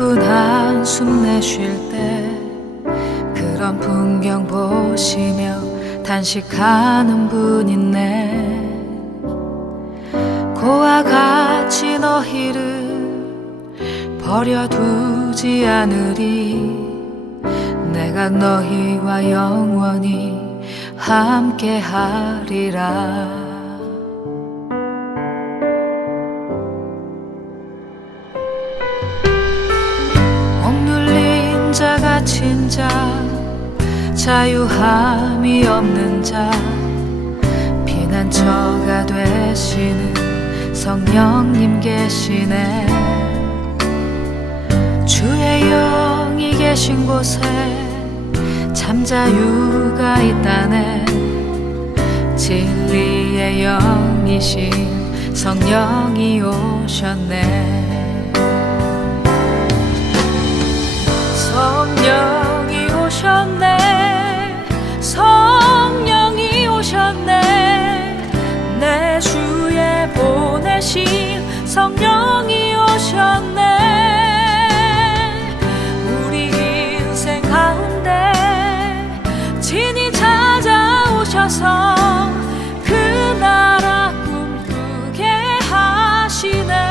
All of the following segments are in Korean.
깊은 한숨 내쉴 때 그런 풍경 보시며 단식하는 분 있네. 고와 같이 너희를 버려두지 않으리. 내가 너희와 영원히 함께하리라. 억눌린 자 갇힌 자 자유함이 없는 자 피난처가 되시는 성령님 계시네. 주의 영이 계신 곳에 잠자유가 있다네. 진리의 영이신 성령이 오셨네. 성령이 오셨네. 성령이 오셨네. 내 주에 보내신 성령이 오셨네. 우리 인생 가운데 친히 찾아오셔서 그 나라 꿈꾸게 하시네.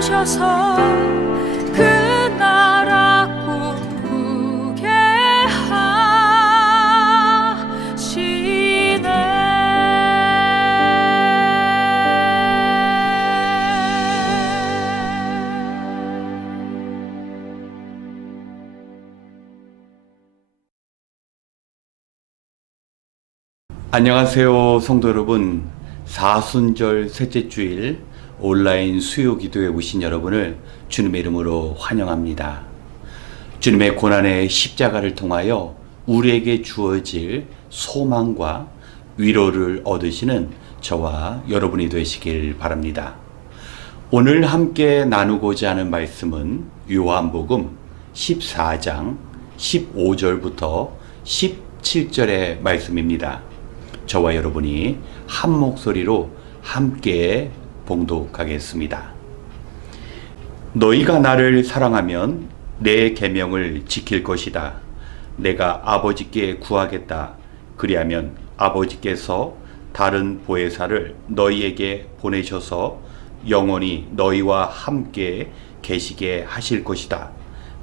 오셔서 그 나라 꿈꾸게 하시네. 안녕하세요, 성도 여러분. 사순절 셋째 주일 온라인 수요 기도에 오신 여러분을 주님의 이름으로 환영합니다. 주님의 고난의 십자가를 통하여 우리에게 주어질 소망과 위로를 얻으시는 저와 여러분이 되시길 바랍니다. 오늘 함께 나누고자 하는 말씀은 요한복음 14장 15절부터 7절의 말씀입니다. 저와 여러분이 한 목소리로 함께 봉독하겠습니다. 너희가 나를 사랑하면 내 계명을 지킬 것이다. 내가 아버지께 구하겠다. 그리하면 아버지께서 다른 보혜사를 너희에게 보내셔서 영원히 너희와 함께 계시게 하실 것이다.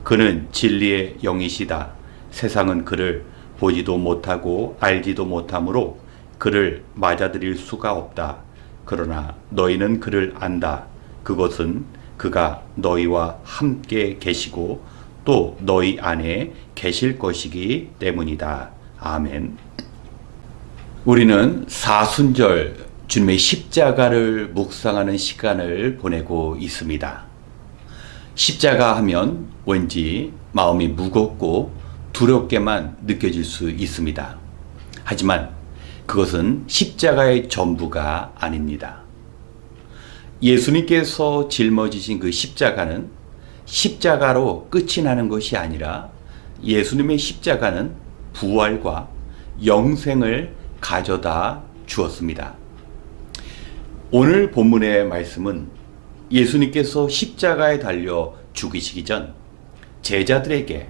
그는 진리의 영이시다. 세상은 그를 보지도 못하고 알지도 못하므로 그를 맞아들일 수가 없다. 그러나 너희는 그를 안다. 그것은 그가 너희와 함께 계시고 또 너희 안에 계실 것이기 때문이다. 아멘. 우리는 사순절 주님의 십자가를 묵상하는 시간을 보내고 있습니다. 십자가 하면 왠지 마음이 무겁고 두렵게만 느껴질 수 있습니다. 하지만 그것은 십자가의 전부가 아닙니다. 예수님께서 짊어지신 그 십자가는 십자가로 끝이 나는 것이 아니라 예수님의 십자가는 부활과 영생을 가져다 주었습니다. 오늘 본문의 말씀은 예수님께서 십자가에 달려 죽으시기 전 제자들에게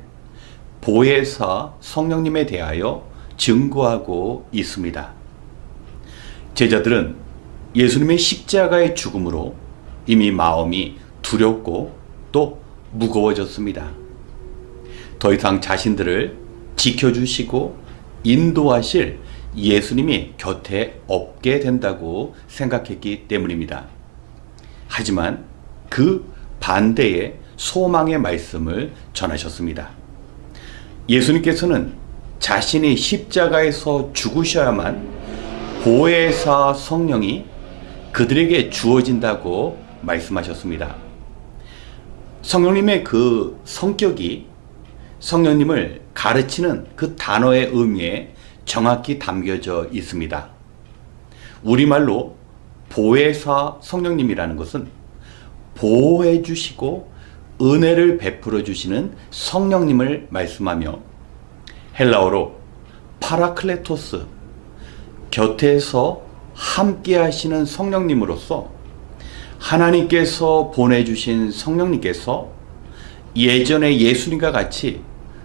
보혜사 성령님에 대하여 증거하고 있습니다. 제자들은 예수님의 십자가의 죽음으로 이미 마음이 두렵고 또 무거워졌습니다. 더 이상 자신들을 지켜주시고 인도하실 예수님이 곁에 없게 된다고 생각했기 때문입니다. 하지만 그 반대의 소망의 말씀을 전하셨습니다. 예수님께서는 자신이 십자가에서 죽으셔야만 보혜사 성령이 그들에게 주어진다고 말씀하셨습니다. 성령님의 그 성격이 성령님을 가르치는 그 단어의 의미에 정확히 담겨져 있습니다. 우리말로 보혜사 성령님이라는 것은 보호해 주시고 은혜를 베풀어 주시는 성령님을 말씀하며 헬라어로 파라클레토스, 곁에서 함께 하시는 성령님으로서 하나님께서 보내주신 성령님께서 예전에 예수님과 같이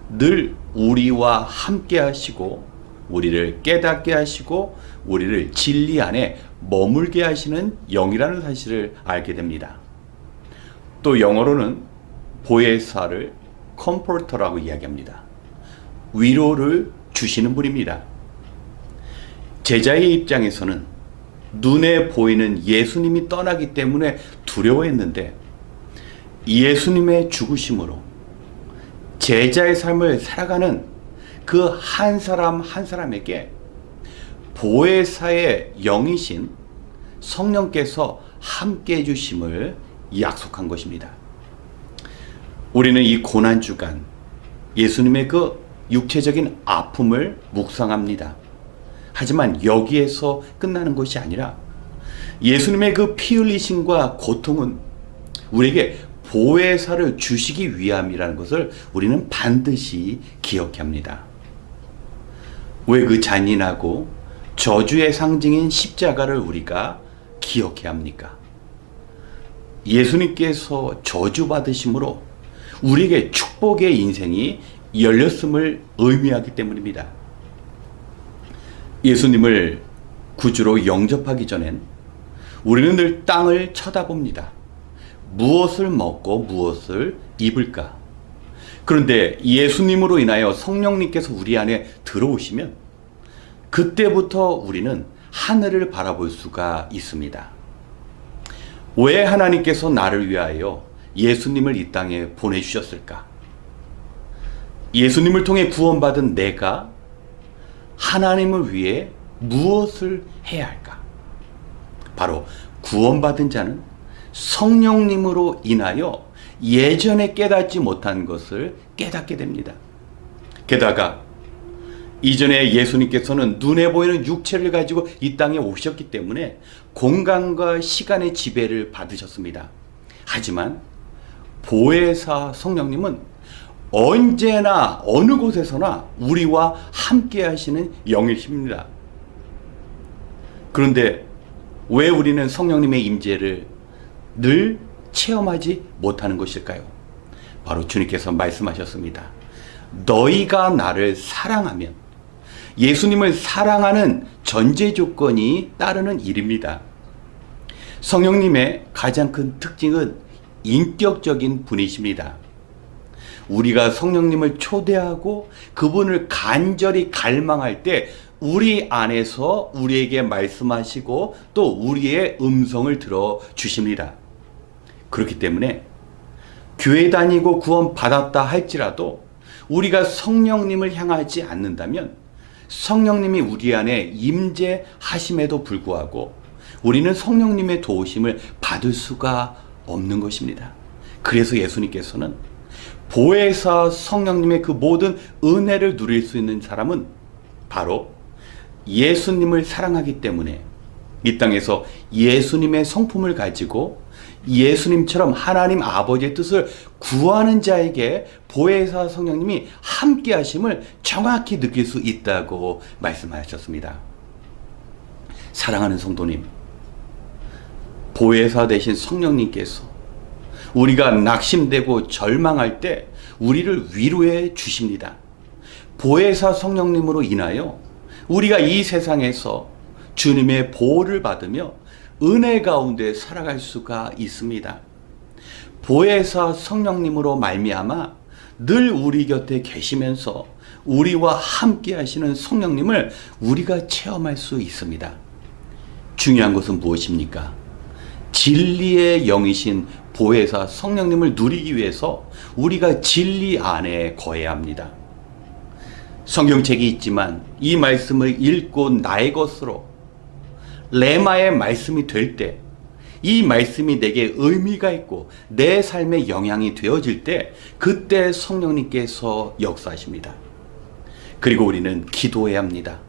늘 우리와 함께 하시고 우리를 깨닫게 하시고 우리를 진리 안에 머물게 하시는 영이라는 사실을 알게 됩니다. 또 영어로는 보혜사를 컴포터라고 이야기합니다. 위로를 주시는 분입니다. 제자의 입장에서는 눈에 보이는 예수님이 떠나기 때문에 두려워했는데 예수님의 죽으심으로 제자의 삶을 살아가는 그 한 사람 한 사람에게 보혜사의 영이신 성령께서 함께 해주심을 약속한 것입니다. 우리는 이 고난주간 예수님의 그 육체적인 아픔을 묵상합니다. 하지만 여기에서 끝나는 것이 아니라 예수님의 그 피 흘리심과 고통은 우리에게 보혜사를 주시기 위함이라는 것을 우리는 반드시 기억해야 합니다. 왜 그 잔인하고 저주의 상징인 십자가를 우리가 기억해야 합니까? 예수님께서 저주받으심으로 우리에게 축복의 인생이 열렸음을 의미하기 때문입니다. 예수님을 구주로 영접하기 전엔 우리는 늘 땅을 쳐다봅니다. 무엇을 먹고 무엇을 입을까? 그런데 예수님으로 인하여 성령님께서 우리 안에 들어오시면 그때부터 우리는 하늘을 바라볼 수가 있습니다. 왜 하나님께서 나를 위하여 예수님을 이 땅에 보내주셨을까? 예수님을 통해 구원받은 내가 하나님을 위해 무엇을 해야 할까? 바로 구원받은 자는 성령님으로 인하여 예전에 깨닫지 못한 것을 깨닫게 됩니다. 게다가 이전에 예수님께서는 눈에 보이는 육체를 가지고 이 땅에 오셨기 때문에 공간과 시간의 지배를 받으셨습니다. 하지만 보혜사 성령님은 언제나 어느 곳에서나 우리와 함께 하시는 영이십니다. 그런데 왜 우리는 성령님의 임재를 늘 체험하지 못하는 것일까요? 바로 주님께서 말씀하셨습니다. 너희가 나를 사랑하면, 예수님을 사랑하는 전제 조건이 따르는 일입니다. 성령님의 가장 큰 특징은 인격적인 분이십니다. 우리가 성령님을 초대하고 그분을 간절히 갈망할 때 우리 안에서 우리에게 말씀하시고 또 우리의 음성을 들어주십니다. 그렇기 때문에 교회 다니고 구원 받았다 할지라도 우리가 성령님을 향하지 않는다면 성령님이 우리 안에 임재하심에도 불구하고 우리는 성령님의 도우심을 받을 수가 없는 것입니다. 그래서 예수님께서는 보혜사 성령님의 그 모든 은혜를 누릴 수 있는 사람은 바로 예수님을 사랑하기 때문에 이 땅에서 예수님의 성품을 가지고 예수님처럼 하나님 아버지의 뜻을 구하는 자에게 보혜사 성령님이 함께 하심을 정확히 느낄 수 있다고 말씀하셨습니다. 사랑하는 성도님, 보혜사 되신 성령님께서 우리가 낙심되고 절망할 때 우리를 위로해 주십니다. 보혜사 성령님으로 인하여 우리가 이 세상에서 주님의 보호를 받으며 은혜 가운데 살아갈 수가 있습니다. 보혜사 성령님으로 말미암아 늘 우리 곁에 계시면서 우리와 함께 하시는 성령님을 우리가 체험할 수 있습니다. 중요한 것은 무엇입니까? 진리의 영이신 보혜사 성령님을 누리기 위해서 우리가 진리 안에 거해야 합니다. 성경책이 있지만 이 말씀을 읽고 나의 것으로 레마의 말씀이 될 때, 이 말씀이 내게 의미가 있고 내 삶에 영향이 되어질 때 그때 성령님께서 역사하십니다. 그리고 우리는 기도해야 합니다.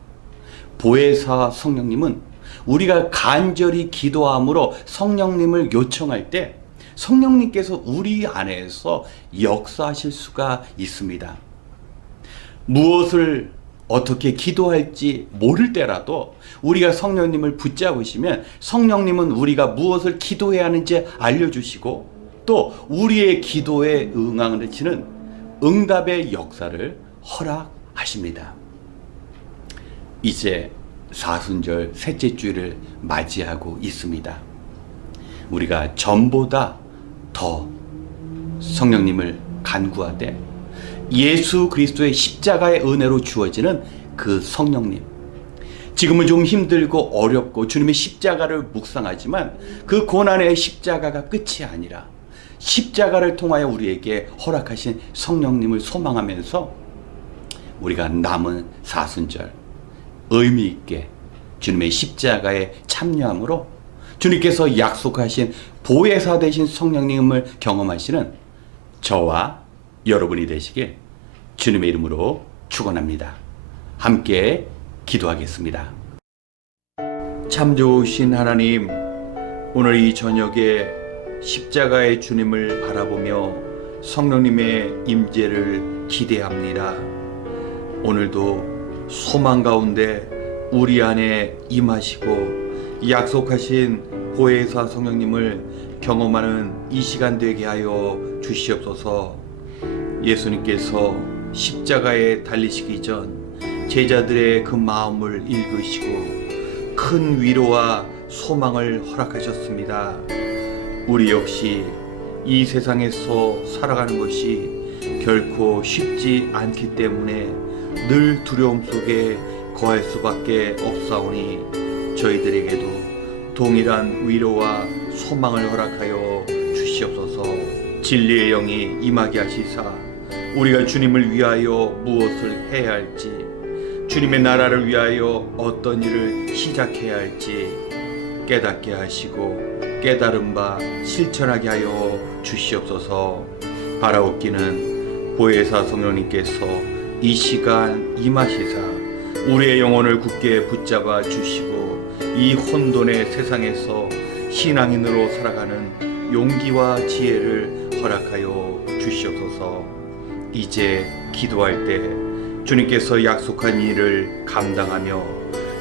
보혜사 성령님은 우리가 간절히 기도함으로 성령님을 요청할 때 성령님께서 우리 안에서 역사하실 수가 있습니다. 무엇을 어떻게 기도할지 모를 때라도 우리가 성령님을 붙잡으시면 성령님은 우리가 무엇을 기도해야 하는지 알려주시고 또 우리의 기도에 응하는 응답의 역사를 허락하십니다. 이제 사순절 셋째 주일을 맞이하고 있습니다. 우리가 전보다 더 성령님을 간구하되 예수 그리스도의 십자가의 은혜로 주어지는 그 성령님, 지금은 좀 힘들고 어렵고 주님의 십자가를 묵상하지만 그 고난의 십자가가 끝이 아니라 십자가를 통하여 우리에게 허락하신 성령님을 소망하면서 우리가 남은 사순절 의미 있게 주님의 십자가에 참여함으로 주님께서 약속하신 보혜사 되신 성령님을 경험하시는 저와 여러분이 되시길 주님의 이름으로 축원합니다. 함께 기도하겠습니다. 참 좋으신 하나님, 오늘 이 저녁에 십자가의 주님을 바라보며 성령님의 임재를 기대합니다. 오늘도 소망 가운데 우리 안에 임하시고 약속하신 보혜사 성령님을 경험하는 이 시간 되게 하여 주시옵소서. 예수님께서 십자가에 달리시기 전 제자들의 그 마음을 읽으시고 큰 위로와 소망을 허락하셨습니다. 우리 역시 이 세상에서 살아가는 것이 결코 쉽지 않기 때문에 늘 두려움 속에 거할 수밖에 없사오니 저희들에게도 동일한 위로와 소망을 허락하여 주시옵소서. 진리의 영이 임하게 하시사 우리가 주님을 위하여 무엇을 해야 할지, 주님의 나라를 위하여 어떤 일을 시작해야 할지 깨닫게 하시고 깨달은 바 실천하게 하여 주시옵소서. 바라옵기는 보혜사 성령님께서 이 시간 임하시사 우리의 영혼을 굳게 붙잡아 주시고 이 혼돈의 세상에서 신앙인으로 살아가는 용기와 지혜를 허락하여 주시옵소서. 이제 기도할 때 주님께서 약속한 일을 감당하며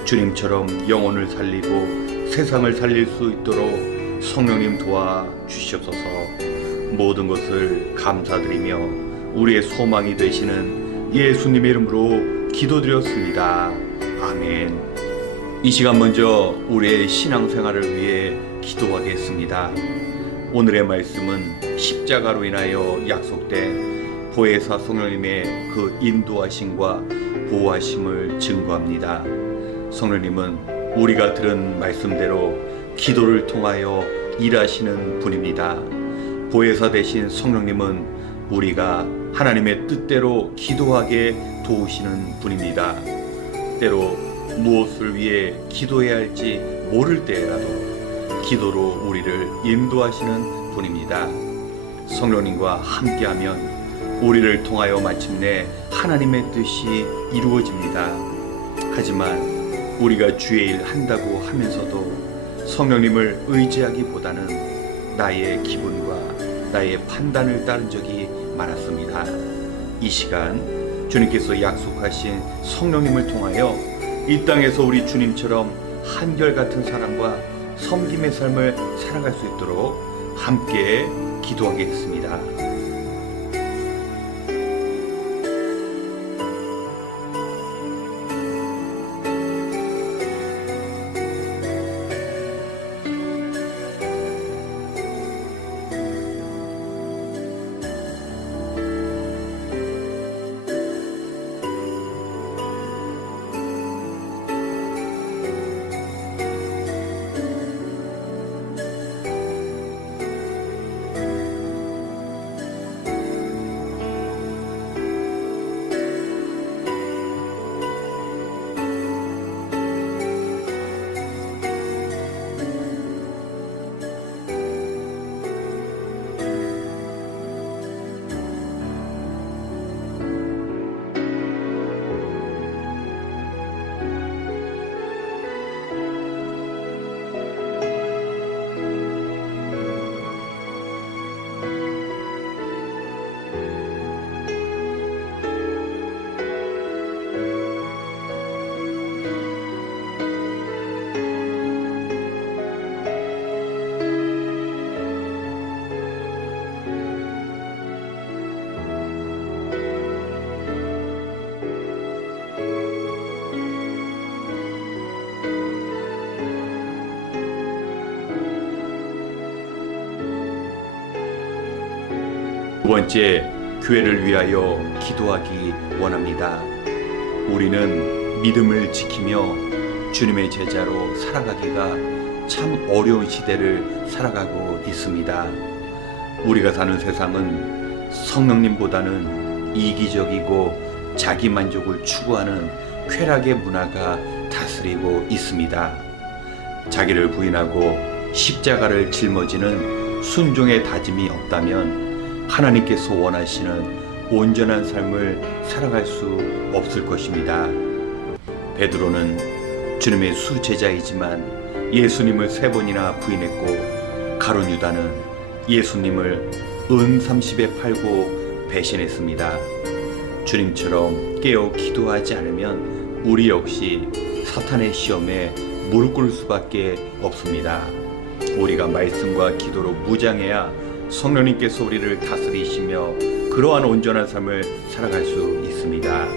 주님처럼 영혼을 살리고 세상을 살릴 수 있도록 성령님 도와 주시옵소서. 모든 것을 감사드리며 우리의 소망이 되시는 예수님의 이름으로 기도드렸습니다. 아멘. 이 시간 먼저 우리의 신앙생활을 위해 기도하겠습니다. 오늘의 말씀은 십자가로 인하여 약속된 보혜사 성령님의 그 인도하심과 보호하심을 증거합니다. 성령님은 우리가 들은 말씀대로 기도를 통하여 일하시는 분입니다. 보혜사 되신 성령님은 우리가 하나님의 뜻대로 기도하게 도우시는 분입니다. 때로 무엇을 위해 기도해야 할지 모를 때라도 기도로 우리를 인도하시는 분입니다. 성령님과 함께하면 우리를 통하여 마침내 하나님의 뜻이 이루어집니다. 하지만 우리가 주의 일 한다고 하면서도 성령님을 의지하기보다는 나의 기분과 나의 판단을 따른 적이 많았습니다. 이 시간 주님께서 약속하신 성령님을 통하여 이 땅에서 우리 주님처럼 한결같은 사랑과 섬김의 삶을 살아갈 수 있도록 함께 기도하겠습니다. 두 번째, 교회를 위하여 기도하기 원합니다. 우리는 믿음을 지키며 주님의 제자로 살아가기가 참 어려운 시대를 살아가고 있습니다. 우리가 사는 세상은 성령님보다는 이기적이고 자기 만족을 추구하는 쾌락의 문화가 다스리고 있습니다. 자기를 부인하고 십자가를 짊어지는 순종의 다짐이 없다면 하나님께서 원하시는 온전한 삶을 살아갈 수 없을 것입니다. 베드로는 주님의 수제자이지만 예수님을 3번이나 부인했고, 가룟 유다는 예수님을 은 30에 팔고 배신했습니다. 주님처럼 깨어 기도하지 않으면 우리 역시 사탄의 시험에 무릎 꿇을 수밖에 없습니다. 우리가 말씀과 기도로 무장해야 성령님께서 우리를 다스리시며 그러한 온전한 삶을 살아갈 수 있습니다.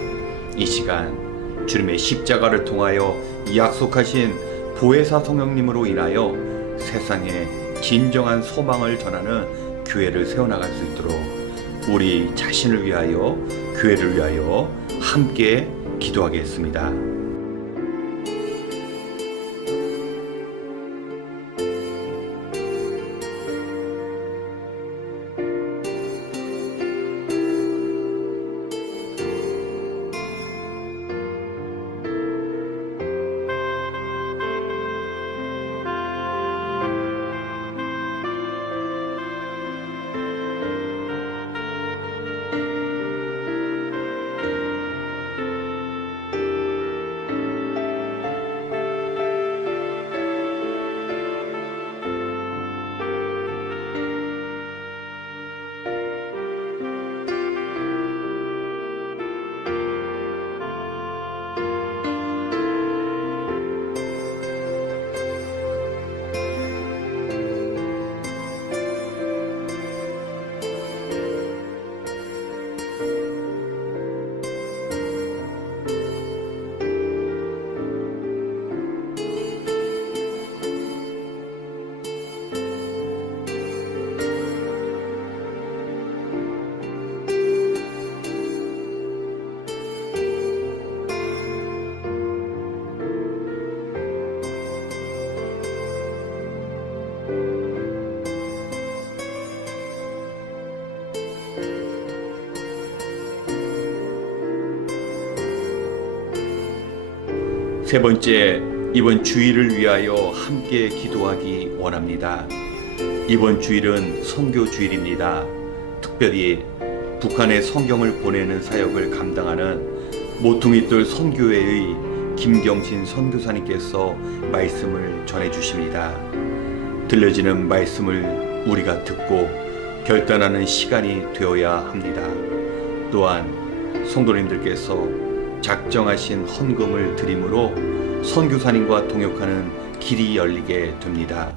이 시간 주님의 십자가를 통하여 약속하신 보혜사 성령님으로 인하여 세상에 진정한 소망을 전하는 교회를 세워나갈 수 있도록 우리 자신을 위하여, 교회를 위하여 함께 기도하겠습니다. 세 번째, 이번 주일을 위하여 함께 기도하기 원합니다. 이번 주일은 선교 주일입니다. 특별히 북한에 성경을 보내는 사역을 감당하는 모퉁이돌 선교회의 김경신 선교사님께서 말씀을 전해 주십니다. 들려지는 말씀을 우리가 듣고 결단하는 시간이 되어야 합니다. 또한 성도님들께서 작정하신 헌금을 드림으로 선교사님과 동역하는 길이 열리게 됩니다.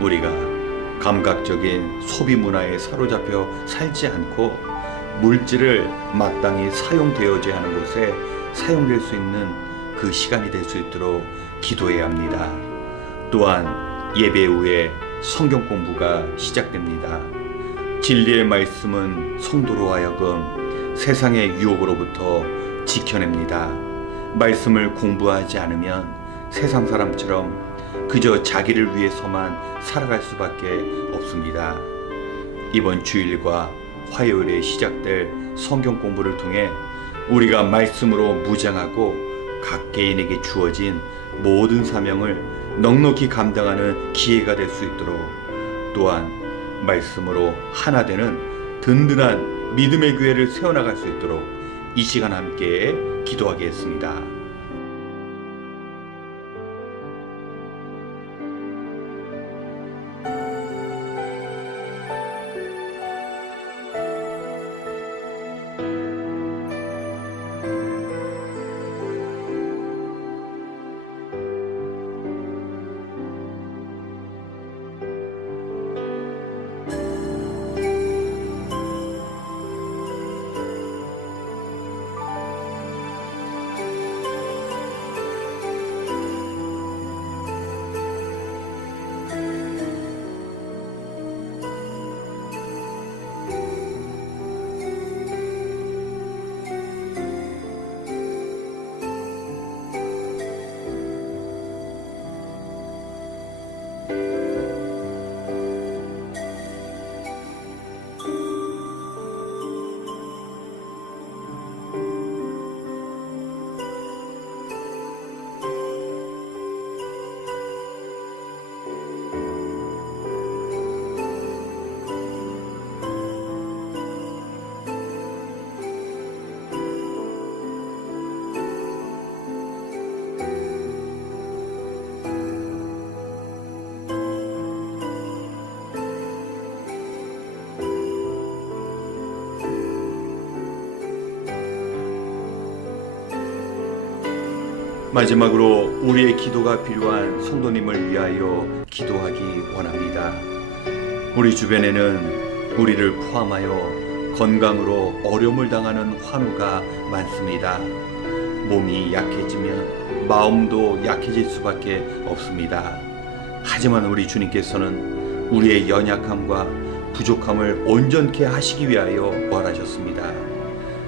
우리가 감각적인 소비 문화에 사로잡혀 살지 않고 물질을 마땅히 사용되어져야 하는 곳에 사용될 수 있는 그 시간이 될 수 있도록 기도해야 합니다. 또한 예배 후에 성경 공부가 시작됩니다. 진리의 말씀은 성도로 하여금 세상의 유혹으로부터 지켜냅니다. 말씀을 공부하지 않으면 세상 사람처럼 그저 자기를 위해서만 살아갈 수밖에 없습니다. 이번 주일과 화요일에 시작될 성경 공부를 통해 우리가 말씀으로 무장하고 각 개인에게 주어진 모든 사명을 넉넉히 감당하는 기회가 될 수 있도록, 또한 말씀으로 하나 되는 든든한 믿음의 교회를 세워나갈 수 있도록 이 시간 함께 기도하겠습니다. 마지막으로 우리의 기도가 필요한 성도님을 위하여 기도하기 원합니다. 우리 주변에는 우리를 포함하여 건강으로 어려움을 당하는 환우가 많습니다. 몸이 약해지면 마음도 약해질 수밖에 없습니다. 하지만 우리 주님께서는 우리의 연약함과 부족함을 온전케 하시기 위하여 부활하셨습니다.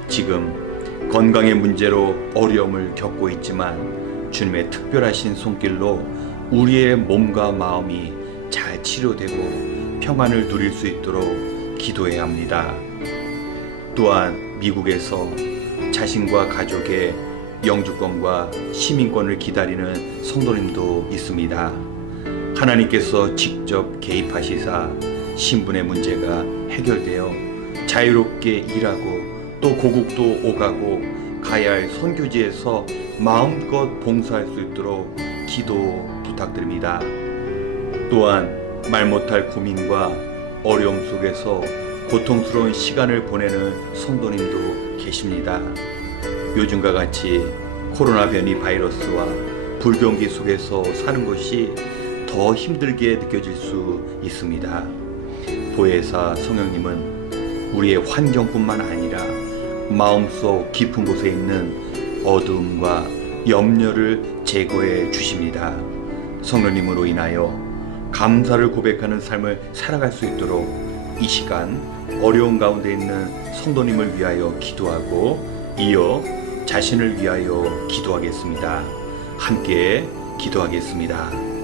지금 건강의 문제로 어려움을 겪고 있지만 주님의 특별하신 손길로 우리의 몸과 마음이 잘 치료되고 평안을 누릴 수 있도록 기도해야 합니다. 또한 미국에서 자신과 가족의 영주권과 시민권을 기다리는 성도님도 있습니다. 하나님께서 직접 개입하시사 신분의 문제가 해결되어 자유롭게 일하고 또 고국도 오가고 가야 할 선교지에서 마음껏 봉사할 수 있도록 기도 부탁드립니다. 또한 말 못할 고민과 어려움 속에서 고통스러운 시간을 보내는 성도님도 계십니다. 요즘과 같이 코로나 변이 바이러스와 불경기 속에서 사는 것이 더 힘들게 느껴질 수 있습니다. 보혜사 성령님은 우리의 환경뿐만 아니라 마음속 깊은 곳에 있는 어두움과 염려를 제거해 주십니다. 성령님으로 인하여 감사를 고백하는 삶을 살아갈 수 있도록 이 시간 어려운 가운데 있는 성도님을 위하여 기도하고 이어 자신을 위하여 기도하겠습니다. 함께 기도하겠습니다.